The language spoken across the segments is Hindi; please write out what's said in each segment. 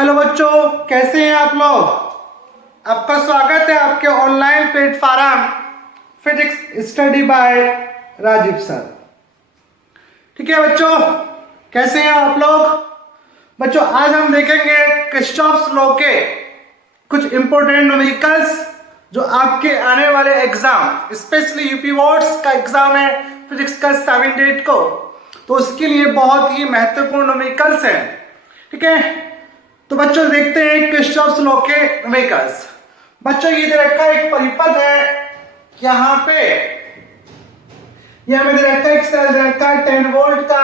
हेलो बच्चों, कैसे हैं आप लोग। आपका स्वागत है आपके online platform physics study by Rajeev sir. ठीक है बच्चों, कैसे हैं आप लोग। बच्चों आज हम देखेंगे किरचॉफ्स लॉ के कुछ इंपॉर्टेंट न्यूमेरिकल्स जो आपके आने वाले एग्जाम, स्पेशली यूपी बोर्ड्स का एग्जाम है फिजिक्स का 7 डेट को, तो उसके लिए बहुत ही महत्वपूर्ण न्यूमेरिकल्स हैं। ठीक है, तो बच्चों देखते हैं किरचॉफ्स लॉ के न्यूमेरिकल्स। बच्चों ये दे रखा एक परिपथ है, यहाँ पे यह हमें दे रखा एक सेल दे रखा है 10 वोल्ट का,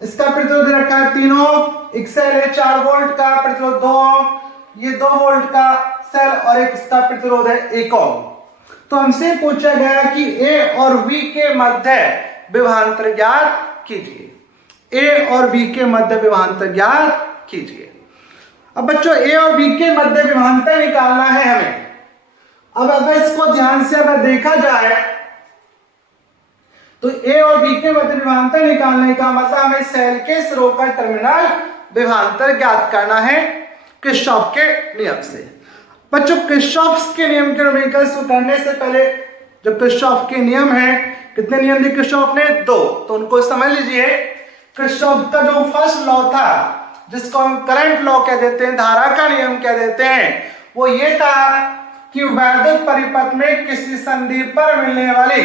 इसका प्रतिरोध दे रखा है 3 ओम, एक सेल है 4 वोल्ट का, प्रतिरोध 2 ओम, ये 2 वोल्ट का सेल और एक इसका प्रतिरोध है 1 ओम। तो हमसे पूछा गया कि ए और बी के मध्य विभवांतर ज्ञात कीजिए। ए और बी के मध्य विभवांतर ज्ञात कीजिए। अब बच्चों ए और बी के मध्य विभवांतर निकालना है हमें। अब अगर इसको ध्यान से अगर देखा जाए तो ए और बी के मध्य विभवांतर निकालने का मतलब हमें सेल के सिरों का टर्मिनल विभवांतर ज्ञात करना है किरचॉफ के नियम से। बच्चों किरचॉफ के नियम के न्यूमेरिकल्स को करने से पहले जो किरचॉफ के नियम है, कितने नियम दिए किरचॉफ ने? 2, तो उनको समझ लीजिए। किरचॉफ का जो फर्स्ट लॉ था जिसको हम करंट लॉ कह देते हैं, धारा का नियम कह देते हैं, वो ये था कि वैद्युत परिपथ में किसी संधि पर मिलने वाली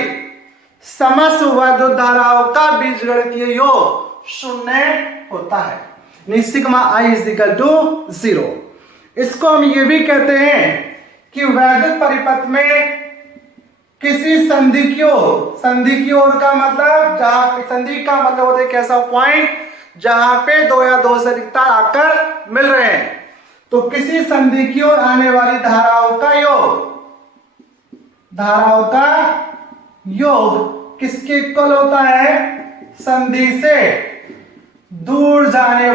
समस्त वैद्युत धाराओं का बीजगणितीय योग 0 होता है। Sigma I is equal to 0। इसको हम ये भी कहते हैं कि वैद्युत परिपथ में किसी संधि की ओर का मतलब, जहां संधि का मतलब होता है एक ऐसा पॉइंट जहां पे 2 या 2 से अधिक तार आकर मिल रहे हैं, तो किसी संधि की ओर आने वाली धाराओं का योग किसके इक्वल होता है? संधि से दूर जाने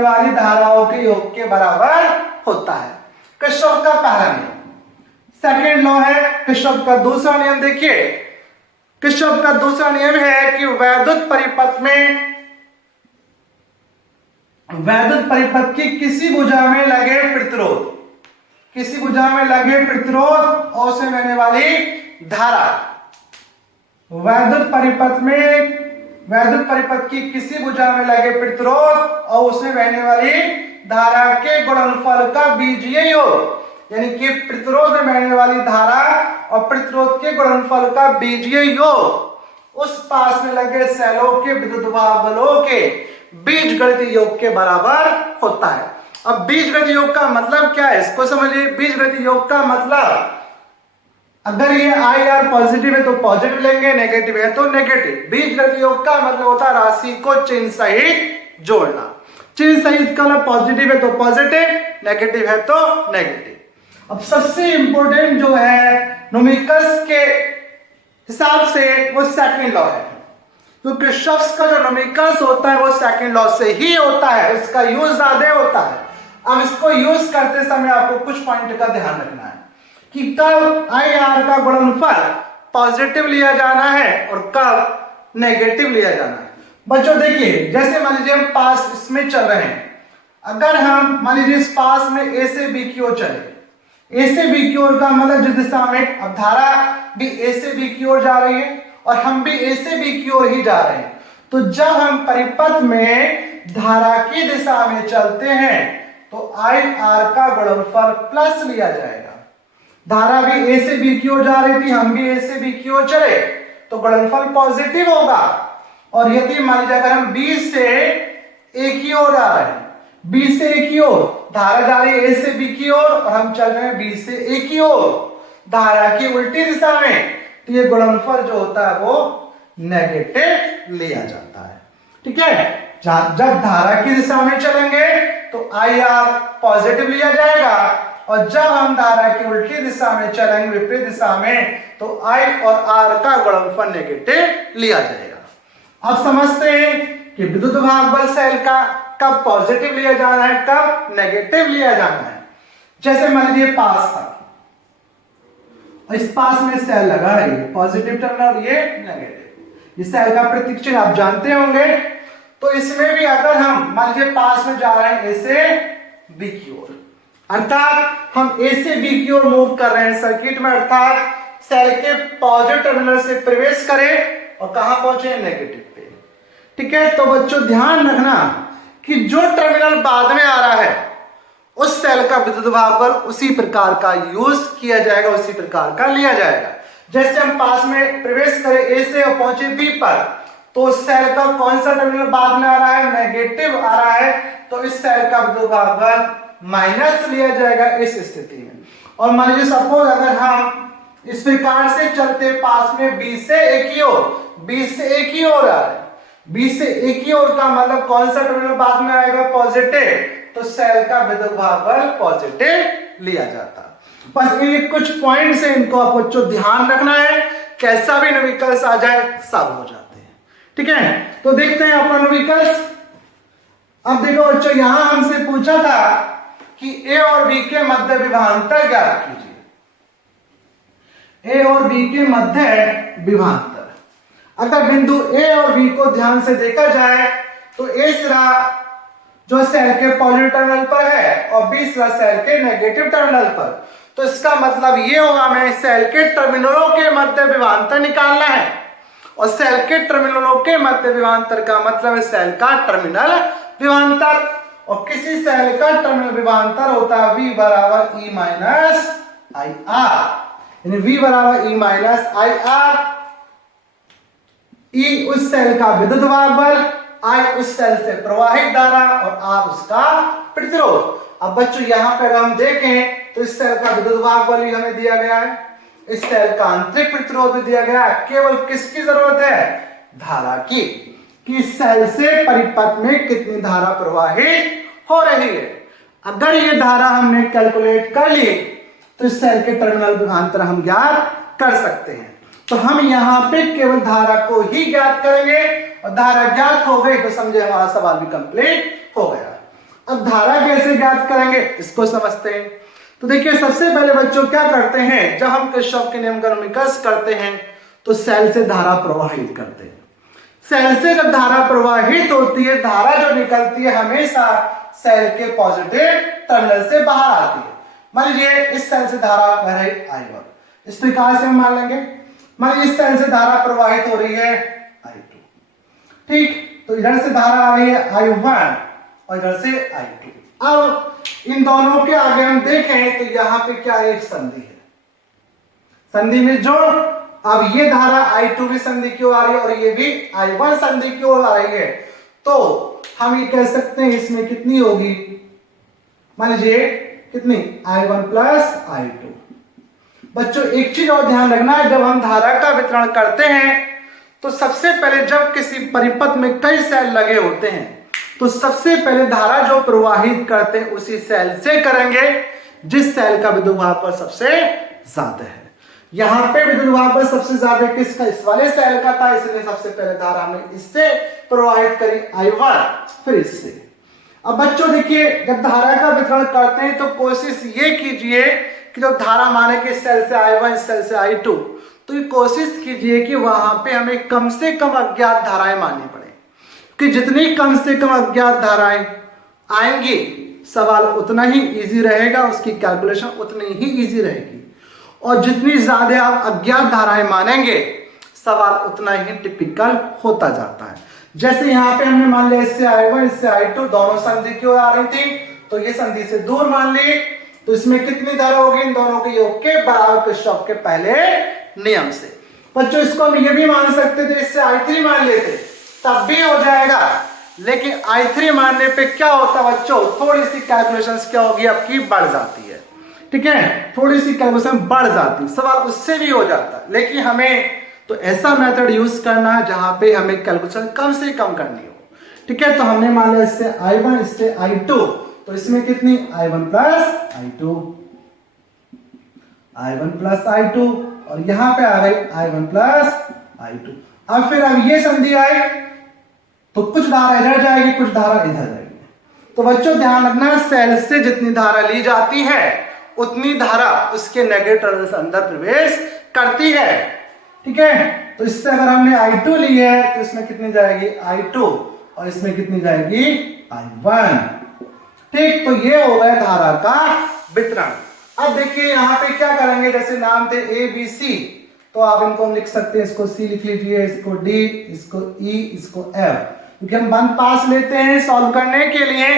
वाली धाराओं के योग के बराबर होता है। किरचॉफ का पहला नियम। सेकेंड लॉ है किरचॉफ का दूसरा नियम। देखिए किरचॉफ का दूसरा नियम है कि वैद्युत परिपथ की किसी भुजा में लगे प्रतिरोध और उसमें बहने वाली धारा, वैद्युत परिपथ की किसी भुजा में लगे प्रतिरोध और उसमें बहने वाली धारा के गुणनफल का बीजीय योग, यानी कि प्रतिरोध में बहने वाली धारा और प्रतिरोध के गुणनफल का बीजीय योग उस पास में लगे सेलों के विद्युतवाह बलों के बीजगणितीय योग के बराबर होता है। अब बीजगणितीय योग का मतलब क्या है, इसको समझिए। बीजगणितीय योग का मतलब, अगर ये आई आर पॉजिटिव है तो पॉजिटिव लेंगे, नेगेटिव है तो नेगेटिव। बीजगणितीय योग का मतलब होता है राशि को चिन्ह सहित जोड़ना। चिन्ह सहित का पॉजिटिव है तो पॉजिटिव, नेगेटिव है तो नेगेटिव। अब सबसे इंपॉर्टेंट जो है न्यूमेरिकल्स के हिसाब से वो सेकंड लॉ है। तो किरचॉफ का जो न्यूमेरिकल्स होता है वो सेकंड लॉ से ही होता है, इसका यूज ज्यादा होता है। अब इसको यूज करते समय आपको कुछ पॉइंट का ध्यान रखना है कि कब आई आर का गुणनफल पॉजिटिव लिया जाना है और कब नेगेटिव लिया जाना है। बच्चों देखिए, जैसे मान लीजिए हम पास इसमें चल रहे हैं, अगर हम मान लीजिए इस पास में ए से बी की ओर चले, ए से बी की ओर का मतलब जिस दिशा में, अब धारा भी ए से बी की ओर जा रही है और हम भी ए से बी की ओर ही जा रहे हैं, तो जब हम परिपथ में धारा की दिशा में चलते हैं तो आई आर का गुणनफल प्लस लिया जाएगा। धारा भी ए से बी की ओर जा रही थी, हम भी ए से बी की ओर चले तो गुणनफल पॉजिटिव होगा। और यदि मान लीजिए अगर हम बी से ए की ओर आ रहे हैं, बी से ए की ओर, धारा जा रही है ए से बी की ओर और हम चल रहे हैं बी से ए की ओर, धारा की उल्टी दिशा में, तो ये गुणनफल जो होता है वो नेगेटिव लिया जाता है। ठीक है, जब धारा की दिशा में चलेंगे तो आई आर पॉजिटिव लिया जाएगा और जब हम धारा की उल्टी दिशा में चलेंगे, विपरीत दिशा में, तो आई और आर का गुणनफल नेगेटिव लिया जाएगा। अब समझते हैं कि विद्युत भाग बल सेल का कब पॉजिटिव लिया जाना है, कब नेगेटिव लिया जाना है। जैसे मान लीजिए पास था, इस पास में सेल लगा है, पॉजिटिव टर्मिनल, ये नेगेटिव, इस सेल का प्रतीक चिन्ह आप जानते होंगे। तो इसमें भी अगर हम मान लीजिए पास में जा रहे हैं ए से बी की ओर, अर्थात हम ए से बी की ओर मूव कर रहे हैं सर्किट में, अर्थात सेल के पॉजिटिव टर्मिनल से प्रवेश करें और कहां पहुंचे, नेगेटिव पे। ठीक है, तो बच्चों ध्यान रखना कि जो टर्मिनल बाद में आ रहा है उस सेल का विद्युत भागफल उसी प्रकार का यूज किया जाएगा, उसी प्रकार का लिया जाएगा। जैसे हम पास में प्रवेश करें ए से और पहुंचे बी पर, तो उस सेल का कौन सा टर्मिनल बाद में आ रहा है, नेगेटिव आ रहा है, तो इस सेल का विद्युत भागफल माइनस लिया जाएगा इस स्थिति में। और मान लीजिए सपोज अगर हम इस प्रकार से चलते पास में बी से ए की ओर, बी से ए की ओर आ रहे, बी से ए की ओर का मतलब कौन सा टर्मिनल बाद में आएगा, पॉजिटिव, तो सेल का विद्युत भागफल पॉजिटिव लिया जाता। बस ये कुछ पॉइंट से इनको आप बच्चों ध्यान रखना है, कैसा भी न्यूमेरिकल्स आ जाए सब हो जाते हैं। ठीक है, तो देखते हैं अपना न्यूमेरिकल्स। अब देखो बच्चों, यहां हमसे पूछा था कि ए और बी के मध्य विभवांतर ज्ञात कीजिए, ए और बी के मध्य विभवांतर। अगर बिंदु ए और बी को ध्यान से देखा जाए तो ए सिरा जो सेल के पॉजिटिव टर्मिनल पर है और बी सिरा सेल के नेगेटिव टर्मिनल पर, तो इसका मतलब ये होगा हमें सेल के टर्मिनलों के मध्य विभवांतर निकालना है, और सेल के टर्मिनलों के मध्य विभवांतर का मतलब है सेल का टर्मिनल विभवांतर, और किसी सेल का टर्मिनल विभवांतर होता है V बराबर E माइनस आई आर, यानी V बराबर E minus I R. E उस सेल का विद्युत भागफल, I उस सेल से प्रवाहित धारा और R उसका प्रतिरोध। अब बच्चों यहाँ पे अगर हम देखें तो इस सेल का विद्युत भागफल भी हमें दिया गया है, इस सेल का आंतरिक प्रतिरोध भी दिया गया है। केवल किसकी जरूरत है, धारा की, कि सेल से परिपथ में कितनी धारा प्रवाहित हो रही है। अगर ये धारा हमने कैलकुलेट कर ली तो इस सेल के टर्मिनल विभवांतर हम ज्ञात कर सकते हैं। तो हम यहाँ पे केवल धारा को ही ज्ञात करेंगे, और धारा ज्ञात हो गई तो समझे हमारा सवाल भी कंप्लीट हो गया। अब धारा कैसे ज्ञात करेंगे इसको समझते हैं। तो देखिए सबसे पहले बच्चों क्या करते हैं, जब हम किरचॉफ के नियम का न्यूमेरिकल्स करते हैं तो सेल से धारा प्रवाहित करते हैं। सेल से जब धारा प्रवाहित होती है, धारा जो निकलती है हमेशा सेल के पॉजिटिव टर्मिनल से बाहर आती है। मान लीजिए इस सेल से धारा बह रही I1, इस प्रकार से हम मान लेंगे। मान लीजिए इस सेल से धारा प्रवाहित हो रही है I2, ठीक, तो इधर से धारा आ रही है I1 और इधर से I2। अब इन दोनों के आगे हम देखें तो यहाँ पे क्या एक संधि है, संधि में जोड़। अब ये धारा I2 भी संधि की ओर आ रही है और ये भी I1 संधि की ओर आ रही है, तो हम ये कह सकते हैं इसमें कितनी होगी, मान लीजिए कितनी, I1 प्लस I2। बच्चों एक चीज और ध्यान रखना है, जब हम धारा का वितरण करते हैं तो सबसे पहले जब किसी परिपथ में कई सेल लगे होते हैं तो सबसे पहले धारा जो प्रवाहित करते हैं उसी सेल से करेंगे जिस सेल का विद्युत भागफल सबसे ज्यादा है। यहाँ पे विद्युत भागफल सबसे ज्यादा किसका, इस वाले सेल का था, इसलिए सबसे पहले धारा हमने इससे प्रवाहित करी I1, फिर इससे। अब बच्चों देखिए जब धारा का वितरण करते हैं तो कोशिश ये कीजिए कि जो धारा माने कि सेल से I1 सेल से I2, तो ये कोशिश कीजिए कि वहां पे हमें कम से कम अज्ञात धाराएं माननी पड़े, कि जितनी कम से कम अज्ञात धाराएं आएंगी सवाल उतना ही इजी रहेगा, उसकी कैलकुलेशन उतनी ही इजी रहेगी, और जितनी ज्यादा आप अज्ञात धाराएं मानेंगे सवाल उतना ही टिपिकल होता जाता है। जैसे यहाँ पे हमने मान लिया इससे I1 इससे I2 दोनों संधि की ओर आ रही थी, तो ये संधि से दूर मान ली, तो इसमें कितनी धारा होगी, इन दोनों के योग के बराबर किरचॉफ के पहले नियम से। बच्चों इसको हम ये भी मान सकते थे, इससे I3 मान लेते तब भी हो जाएगा, लेकिन I3 मानने पे क्या होता बच्चों, थोड़ी सी कैलकुलेशंस क्या होगी आपकी बढ़ जाती है। ठीक है, थोड़ी सी कैलकुलेशन बढ़ जाती, सवाल उससे भी हो जाता है, लेकिन हमें तो ऐसा मेथड यूज करना है जहां पे हमें कैलकुलेशन कम से कम करनी हो। ठीक है, तो हमने मान लिया इससे I1 इससे I2, तो इसमें कितनी I1 plus I2, I1 plus I2, और यहां पे आ गई I1 प्लस I2। अब फिर अब ये संधि आई तो कुछ धारा इधर जाएगी, कुछ धारा इधर जाएगी। तो बच्चों ध्यान रखना, सेल से जितनी धारा ली जाती है उतनी धारा उसके नेगेटिव टर्मिनल से अंदर प्रवेश करती है। ठीक है, तो इससे अगर हमने I2 ली है तो इसमें कितनी जाएगी I2, और इसमें कितनी जाएगी I1। ठीक, तो ये हो गया धारा का वितरण। अब देखिए यहाँ पे क्या करेंगे, जैसे नाम थे ए बी सी, तो आप इनको लिख सकते हैं, इसको सी लिख लीजिए, इसको डी, इसको ई, इसको एफ, क्योंकि हम बंद पास लेते हैं सॉल्व करने के लिए,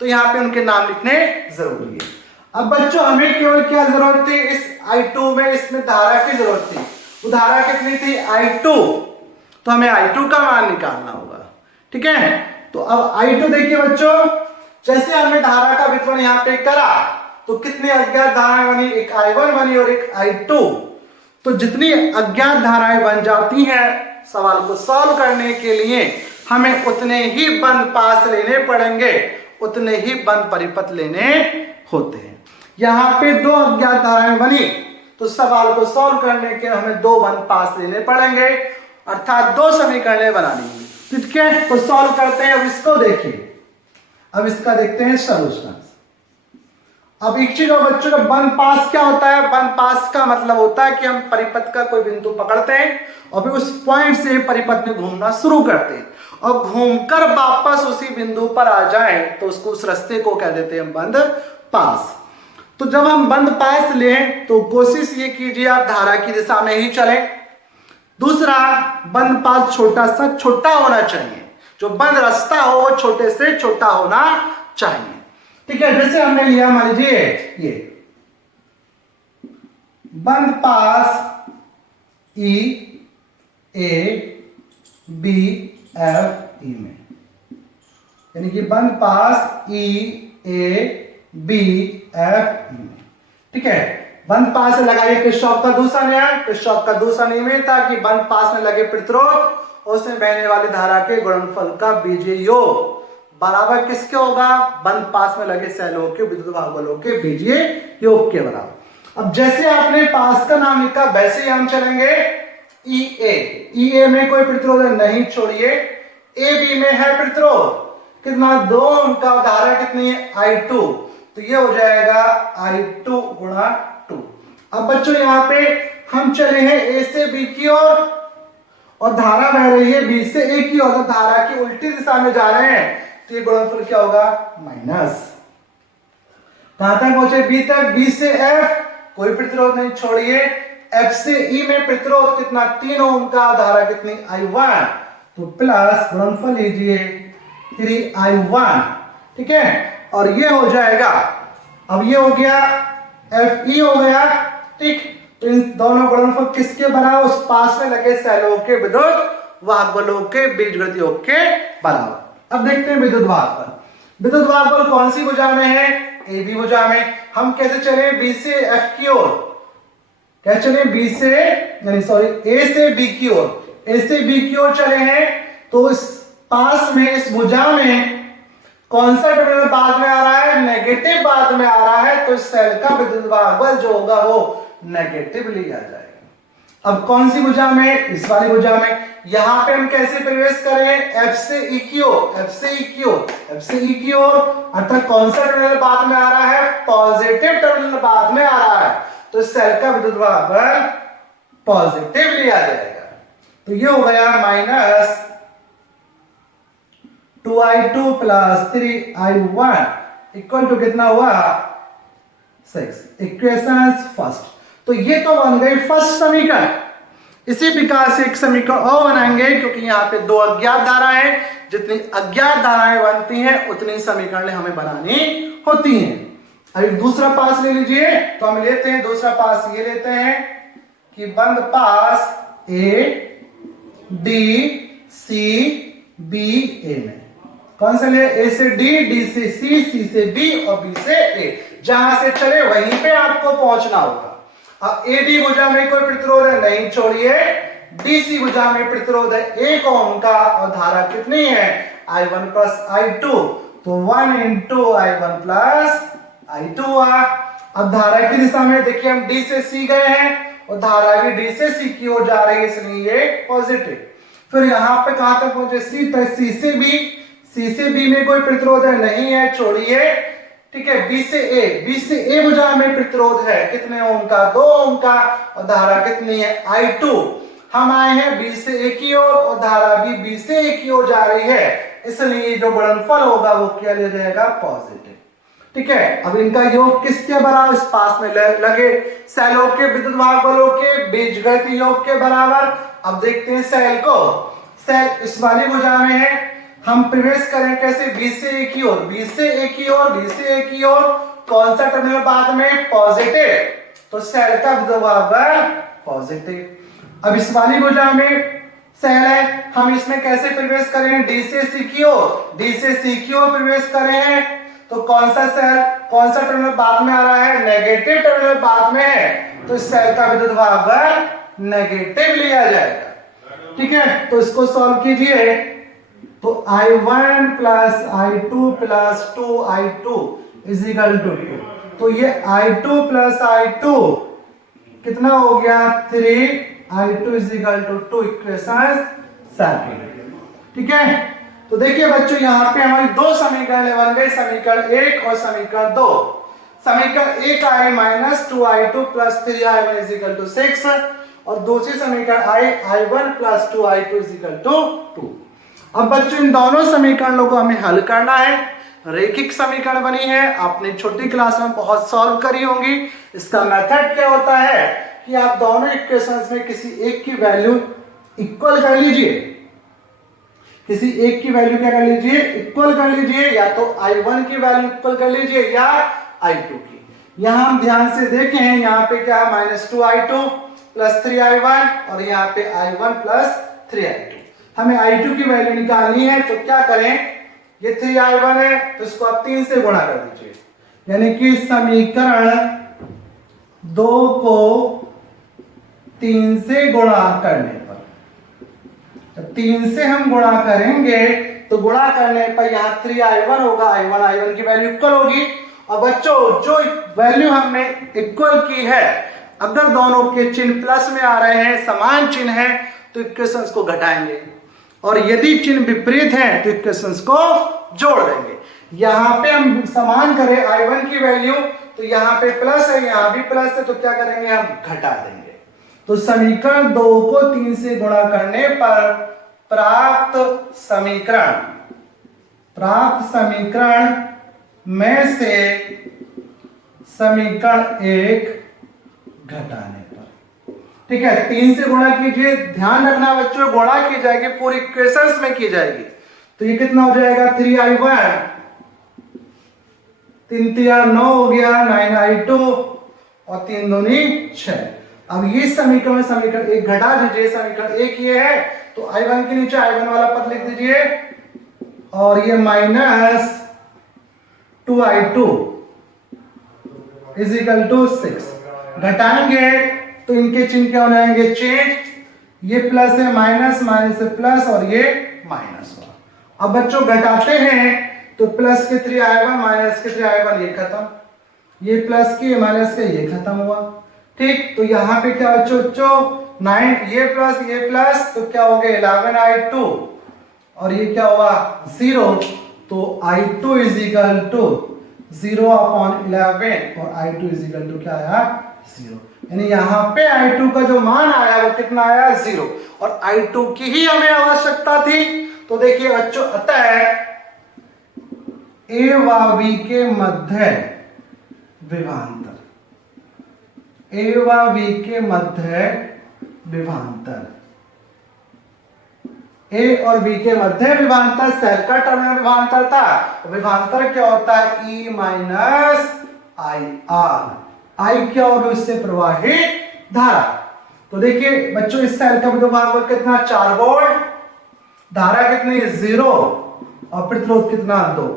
तो यहाँ पे उनके नाम लिखने जरूरी है। अब बच्चों हमें केवल क्या जरूरत थी, इस I2 में इसमें धारा की जरूरत थी। वो धारा कितनी थी I2, तो हमें I2 का मान निकालना होगा। ठीक है, तो अब I2 देखिए बच्चों, जैसे हमने धारा का वितरण यहाँ पे करा तो कितनी अज्ञात धाराएं बनी, एक I1 बनी और एक I2। तो जितनी अज्ञात धाराएं बन जाती हैं सवाल को सॉल्व करने के लिए हमें उतने ही बंद पास लेने पड़ेंगे, उतने ही बंद परिपथ लेने होते हैं। यहाँ पे दो अज्ञात धाराएं बनी तो सवाल को सॉल्व करने के हमें दो बंद पास लेने पड़ेंगे, अर्थात दो समीकरणें बनानी होंगी। ठीक है, तो सॉल्व करते हैं। अब इसको देखिए, अब इसका देखते हैं सॉल्यूशन। अब एक चीज और बच्चों का, बंद पास क्या होता है, बंद पास का मतलब होता है कि हम परिपथ का कोई बिंदु पकड़ते हैं और फिर उस पॉइंट से परिपथ में घूमना शुरू करते हैं और घूमकर वापस उसी बिंदु पर आ जाए तो उसको, उस रास्ते को कह देते हैं बंद पास। तो जब हम बंद पास लें तो कोशिश ये कीजिए आप धारा की दिशा में ही चलें। दूसरा, बंद पास छोटा होना चाहिए, जो बंद रास्ता हो वो छोटे से छोटा होना चाहिए। ठीक है, जैसे हमने लिया मान लीजिए ये बंद पास ई ए बी एफ ई में, यानी कि बंद पास ई ए बी एफ ई में। ठीक है, बंद पास से लगाइए किरचॉफ का दूसरा नियम। किरचॉफ का दूसरा नियम ये था कि बंद पास में लगे प्रतिरोध और उसमें बहने वाली धारा के गुणनफल का बीजीय योग बराबर किसके होगा, बंद पास में लगे सैलों के विद्युत भागबलों के बीजीय योग के बराबर। अब जैसे आपने पास का नाम लिखा वैसे ही हम चलेंगे ई ए में कोई प्रतिरोध नहीं छोड़िए, ए बी में है प्रतिरोध कितना 2, उनका धारा कितनी है I2, तो ये हो जाएगा I2 गुणा 2। अब बच्चों यहाँ पे हम चले हैं ए से बी की ओर और धारा बह रही है बी से ए की ओर, तो धारा की उल्टी दिशा में जा रहे हैं तो ये गुणनफल क्या होगा माइनस। कहां तक पहुंचे, बी तक, बी से एफ कोई प्रतिरोध नहीं छोड़िए, एफ से ई में प्रतिरोध कितना 3 ओम का, धारा कितनी I1, तो प्लस गुणनफल लीजिए 3I1। ठीक है, और ये हो जाएगा, अब ये हो गया एफ ई हो गया। ठीक, तो इन दोनों गुणनफल किसके बराबर, उस पास में लगे सैलों के विद्युत वाहकबलों के बीजगणित योग के बराबर। अब देखते हैं विद्युत वाहकबल। विद्युत वाहकबल कौन सी भुजा में है, ए बी भुजा में। हम कैसे चले, बी से एफ की ओर, क्या चले बी से यानी सॉरी ए से बी की ओर, ए से बी की ओर चले हैं तो इस पास में इस भुजा में कौन सा टर्मिनल बाद में आ रहा है, नेगेटिव बाद में आ रहा है, तो इस सेल का विद्युत वाहकबल जो होगा वो नेगेटिवली आ जाएगा। अब कौन सी भुजा में, इस वाली भुजा में। यहां पे हम कैसे प्रवेश करें, एफ से ई की ओर, एफ से ई की ओर, एफ से ई की ओर, अर्थात कौन सा टर्मिनल बाद में आ रहा है, पॉजिटिव टर्मिनल बाद में आ रहा है, तो इस सेल का विद्युत वाहकबल पॉजिटिवली आ जाएगा। तो ये हो गया minus 2I2 plus 3I1 equal to कितना हुआ 6। इक्वेशन फर्स्ट, तो ये तो बन गई फर्स्ट समीकरण। इसी प्रकार से एक समीकरण और बनाएंगे, क्योंकि यहाँ पे दो अज्ञात धाराएं हैं, जितनी अज्ञात धाराएं बनती हैं उतनी समीकरण हमें बनानी होती हैं। अभी दूसरा पास ले लीजिए, तो हम लेते हैं दूसरा पास, ये लेते हैं कि बंद पास ए डी सी बी ए में। कौन सा ले, ए से डी, डी से सी से बी और बी से ए। जहां से चले वहीं पे आपको पहुंचना होगा। अब ए डी भुजा में कोई प्रतिरोध है नहीं छोड़िए, डीसी भुजा में प्रतिरोध है 1 ओम का और धारा कितनी है I1 प्लस I2, तो 1 इंटू I1 प्लस I2 हुआ। अब धारा की दिशा में देखिए हम डी से सी गए हैं और धारा भी डी से सी की ओर जा रही है, इसलिए ये पॉजिटिव। फिर यहां पे कहां तक पहुंचे, सी तक, सी से बी, सी से बी में कोई प्रतिरोध है नहीं है छोड़िए। ठीक है, बी से ए, बी से ए भुजा में प्रतिरोध है कितने ओम का 2 ओम का और धारा कितनी है I2। हम आए हैं बी से ए की ओर और धारा भी बी से ए की ओर जा रही है, इसलिए जो गुणनफल होगा वो क्या ले जाएगा, पॉजिटिव। ठीक है, अब इनका योग किसके बराबर, इस पास में लगे सेलों के विद्युत भाग बलों के बीजगणितीय योग के बराबर। अब देखते हैं सेल को, सेल इस वाली भुजा में है, हम प्रवेश करें कैसे, बी से ए की ओर, बी से ए की ओर, बी से ए की ओर, कौन सा टर्मिनल बाद में, पॉजिटिव, तो सेल का विद्युत भाग बल पॉजिटिव। अब इस वाली भुजा में सेल है, हम इसमें कैसे प्रवेश करें, डी से सी की ओर, डी से सी की ओर प्रवेश करें, तो कौन सा सेल, कौन सा टर्मिनल बाद में आ रहा है, नेगेटिव टर्मिनल बाद में है, तो इस सेल का विद्युत भाग बल नेगेटिव लिया जाएगा। ठीक है, तो इसको सॉल्व कीजिए, तो I1 plus I2 plus 2I2 is equal to 2, तो ये I2 प्लस I2 कितना हो गया, 3I2 is equal to 2, equation 7। ठीक है, तो देखिए बच्चों यहाँ पे हमारी दो समीकरण बन गए, समीकरण 1 और समीकरण 2। समीकरण 1 आए -2I2 plus 3I1 is equal to 6, और दूसरी समीकरण आए I1 plus 2I2 is equal to 2। अब बच्चों इन दोनों समीकरणों को हमें हल करना है, रेखिक समीकरण बनी है, आपने छोटी क्लास में बहुत सॉल्व करी होंगी। इसका मेथड क्या होता है कि आप दोनों इक्वेशंस में किसी एक की वैल्यू इक्वल कर लीजिए, किसी एक की वैल्यू क्या कर लीजिए, इक्वल कर लीजिए, या तो I1 की वैल्यू इक्वल कर लीजिए या I2 की। यहां हम ध्यान से देखें, यहाँ पे क्या है, -2I2 प्लस 3I1, और यहाँ पे I1 प्लस 3I2। हमें I2 की वैल्यू निकालनी है, तो क्या करें, ये 3I1 है तो इसको आप 3 से गुणा कर दीजिए, यानी कि समीकरण 2 को 3 से गुणा करने पर, जब 3 से हम गुणा करेंगे तो गुणा करने पर यहाँ 3I1 होगा, I1 की वैल्यू इक्वल होगी। और बच्चों जो वैल्यू हमने इक्वल की है, अगर दोनों के चिन्ह प्लस में आ रहे हैं, समान चिन्ह है, तो इक्वेशंस को घटाएंगे, और यदि चिन्ह विपरीत है तो इक्वेशंस को जोड़ देंगे। यहाँ पे हम समान करें I1 की वैल्यू, तो यहाँ पे प्लस है, यहाँ भी प्लस है, तो क्या करेंगे, हम घटा देंगे। तो समीकरण 2 को 3 से गुणा करने पर प्राप्त समीकरण में से समीकरण 1 घटाने पर। ठीक है, 3 से गुणा कीजिए, ध्यान रखना बच्चों, गुणा की जाएगी पूरी इक्वेशंस में की जाएगी, तो ये कितना हो जाएगा, 3I1, 3 3 9 हो गया, 9I2, और 3 दूनी 6। अब ये समीकरण समीकरण 1 घटा दीजिए, समीकरण 1 ये है, तो I1 के नीचे I1 वाला पद लिख दीजिए, और ये -2I2 इज इक्वल टू 6। घटाएंगे तो इनके चिन्ह क्या हो जाएंगे, चेंज, ये प्लस है, माइनस, माइनस से प्लस, और ये माइनस हुआ। अब बच्चों घटाते हैं तो प्लस के 3I1 माइनस के 3I1 ये खत्म, ये प्लस के माइनस के ये खत्म हुआ। ठीक, तो यहाँ पे क्या बच्चों 9, ये प्लस, तो क्या हो गया 11I2, और ये क्या हुआ 0, तो I2 इज इक्वल टू 0/11, और I2 इज इक्वल टू क्या आया, 0। यानी यहाँ पे I2 का जो मान आया वो कितना आया, 0, और I2 की ही हमें आवश्यकता थी। तो देखिए बच्चों, अतः A व B के मध्य विभवांतर, A व B के मध्य विभवांतर, A और B के मध्य विभवांतर सेल का टर्मिनल विभवांतर था। विभवांतर क्या होता है, E माइनस IR, I क्या होगा, इससे प्रवाहित धारा। तो देखिए बच्चों, इस सेल का विद्युत भाग कितना, 4 वोल्ट, धारा कितनी 0, और प्रतिरोध कितना 2,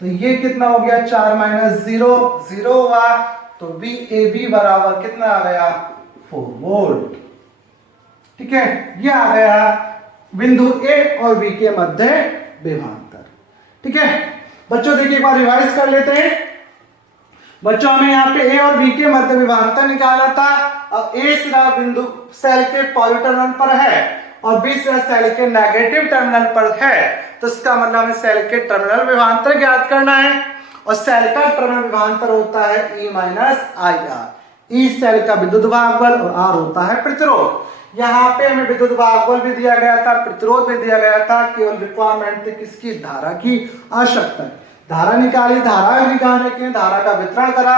तो ये कितना हो गया 4 माइनस 0, 0 हुआ, तो VAB बराबर कितना आ गया, 4 वोल्ट। ठीक है, ये आ गया बिंदु A और B के मध्य विभवांतर। ठीक है बच्चों, देखिए एक बार रिवाइज कर लेते हैं। बच्चों, हमें यहाँ पे A और B के मध्य विभवांतर निकालना था। अब A सिरा बिंदु सेल के पॉजिटिव टर्मिनल पर है और B सिरा सेल के नेगेटिव टर्मिनल पर है, तो इसका मतलब हमें सेल के टर्मिनल विभवांतर ज्ञात करना है, और सेल का टर्मिनल विभवांतर होता है E minus IR। E cell का विद्युत भाग बल और R होता है प्रतिरोध। यहाँ पे हमें विद्युत भागफल भी दिया गया था, प्रतिरोध भी दिया गया था, केवल रिक्वायरमेंट थी किसकी, धारा की आवश्यकता है। धारा निकाली, धारा निकालने के लिए धारा का वितरण करा।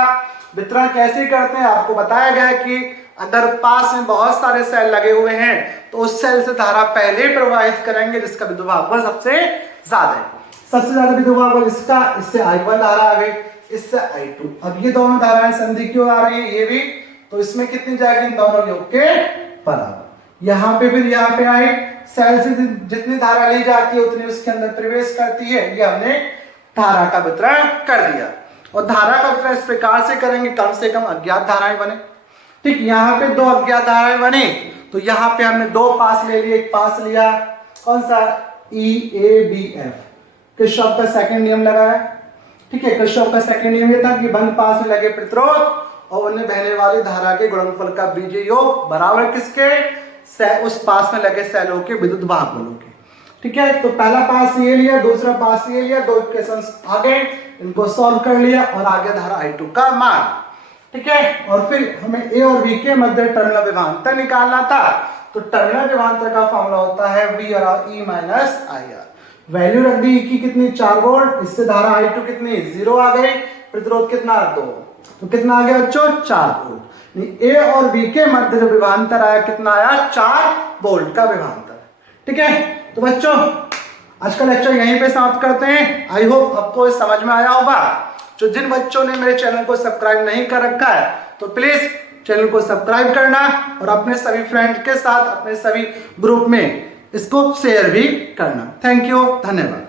वितरण कैसे करते हैं आपको बताया गया कि अगर पास में बहुत सारे सेल लगे हुए हैं तो उस सेल से धारा पहले प्रवाहित करेंगे जिसका विद्युत भागफल सबसे ज्यादा है। सबसे ज्यादा विद्युत भागफल इसका, इससे I1 धारा आ गई, इससे I2। अब ये दोनों धाराएं संधि क्यों आ रही है, ये भी, तो इसमें कितनी जाएगी, इन दोनों योग के बराबर। यहाँ पे फिर यहाँ पे आए, सेल से जितनी धारा ली जाती है उतनी उसके अंदर प्रवेश करती है, ये हमने धारा का वितरण कर दिया। और धारा का वितरण इस प्रकार से करेंगे कम से कम अज्ञात धाराएं बने। ठीक, यहाँ पे 2 अज्ञात धाराएं बने, तो यहाँ पे हमने 2 पास ले लिए। एक पास लिया कौन सा, EABF, किरचॉफ का सेकंड नियम लगाया। ठीक है, किरचॉफ का सेकंड नियम ये था कि बंद पास में लगे प्रतिरोध और उनमें बहने वाली धारा के गुणनफल का बीजीय योग बराबर किसके, उस पास में लगे सेलों के विद्युत भागफलों के। ठीक है, तो पहला पास ये लिया, दूसरा पास ये लिया, 2 इक्वेशंस आ गए, इनको सॉल्व कर लिया और आगे धारा I2 का मान। ठीक है, और फिर हमें A और B के मध्य टर्मिनल विभवांतर निकालना था, तो टर्मिनल विभवांतर का फॉर्मूला होता है V और E माइनस IR। वैल्यू रख दी की कितनी, 4 वोल्ट, इससे धारा I2 कितनी 0 आ गई, प्रतिरोध कितना 2, तो कितना आ गया बच्चों 4 वोल्ट। A और B के मध्य जो विभवांतर आया कितना आया, 4 वोल्ट का विभवांतर। ठीक है, तो बच्चों आज का लेक्चर यहीं पे समाप्त करते हैं। आई होप आपको समझ में आया होगा। जो जिन बच्चों ने मेरे चैनल को सब्सक्राइब नहीं कर रखा है तो प्लीज चैनल को सब्सक्राइब करना और अपने सभी फ्रेंड के साथ, अपने सभी ग्रुप में इसको शेयर भी करना। थैंक यू, धन्यवाद।